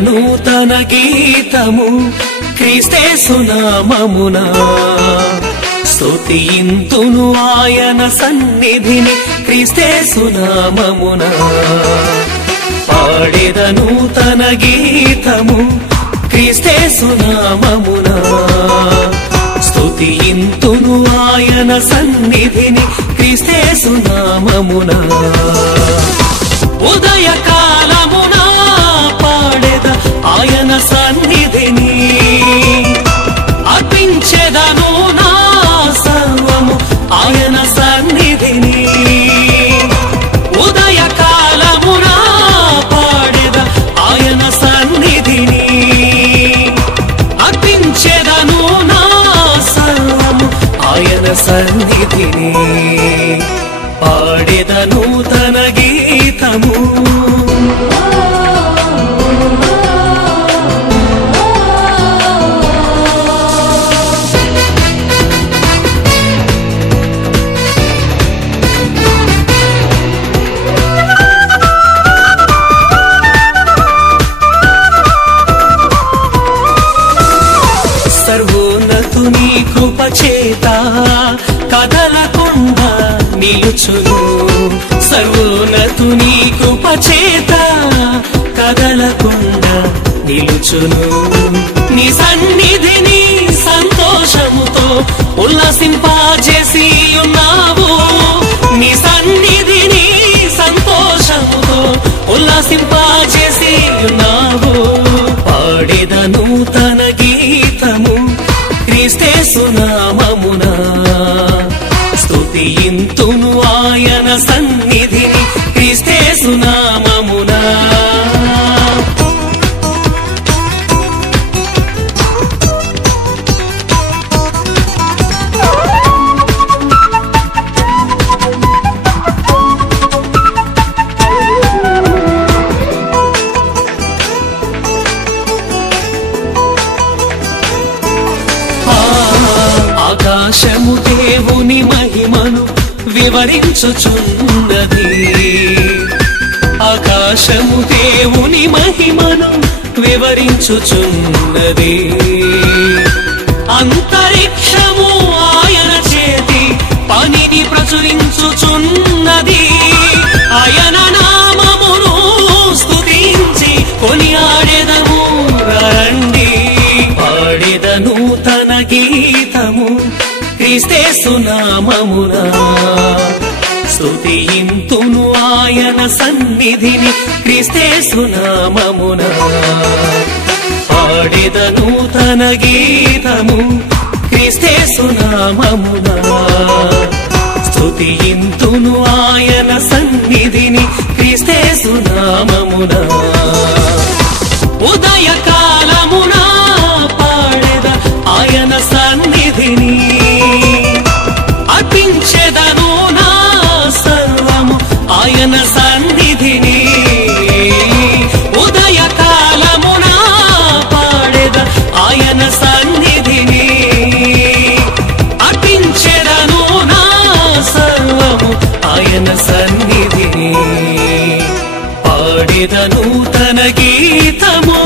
నూతన గీతము క్రీస్తేసు నామమునా స్తుతింతును ఆయన సన్నిధిని క్రీస్తేసు నామమునా పాడెద నూతన గీతము క్రీస్తేసు నామమునా స్తుతింతును ఆయన సన్నిధిని క్రీస్తేసు నామమునా ఉదయకాలమునా పాడెద ఆయన సన్నిధిని అర్పించెదను నా సర్వము ఆయన సన్నిధిని ఉదయకాలమునా పాడెద ఆయన సన్నిధిని అర్పించెదను నా సర్వము ఆయన సన్నిధిని పాడెద నూతన గీతము సర్వోన్నతుని కృపచేత కదలకుండా నిలుచును సర్వోన్నతుని కృపచేత కదలకుండా నిలుచును నీ సన్నిధిని సంతోషముతో ఉల్లాసింపజేసి ఉన్నావు నీ సన్నిధిని సంతోషముతో ఉల్లాసింపజేసి ఉన్నావు పాడెద నూతన గీతము క్రీస్తేసు నామమునా స్తుతింతును ఆయన సన్నిధిని క్రీస్తేసు నామమునా ఆకాశము దేవుని మహిమను వివరించుచున్నది ఆకాశము దేవుని మహిమను వివరించుచున్నది అంతరిక్షము ఆయన చేతి పనిని ప్రచురించుచున్నది ఆయన నామమును స్తుతించి కొనియాడెదము రండి పాడెద నూతన గీతము క్రీస్తేసు నామమునా స్తుతింతును ఆయన సన్నిధిని క్రీస్తేసు నామమునా పాడెద నూతన గీతము క్రీస్తేసు నామమునా స్తుతింతును ఆయన సన్నిధిని క్రీస్తేసు నామమునా ఉదయకాలమునా పాడెద ఆయన సన్నిధిని అర్పించెదను నా సర్వము ఆయన సన్నిధిని ఉదయకాలమునా పాడెద ఆయన సన్నిధిని అర్పించెదను నా సర్వము ఆయన సన్నిధిని పాడెద నూతన గీతము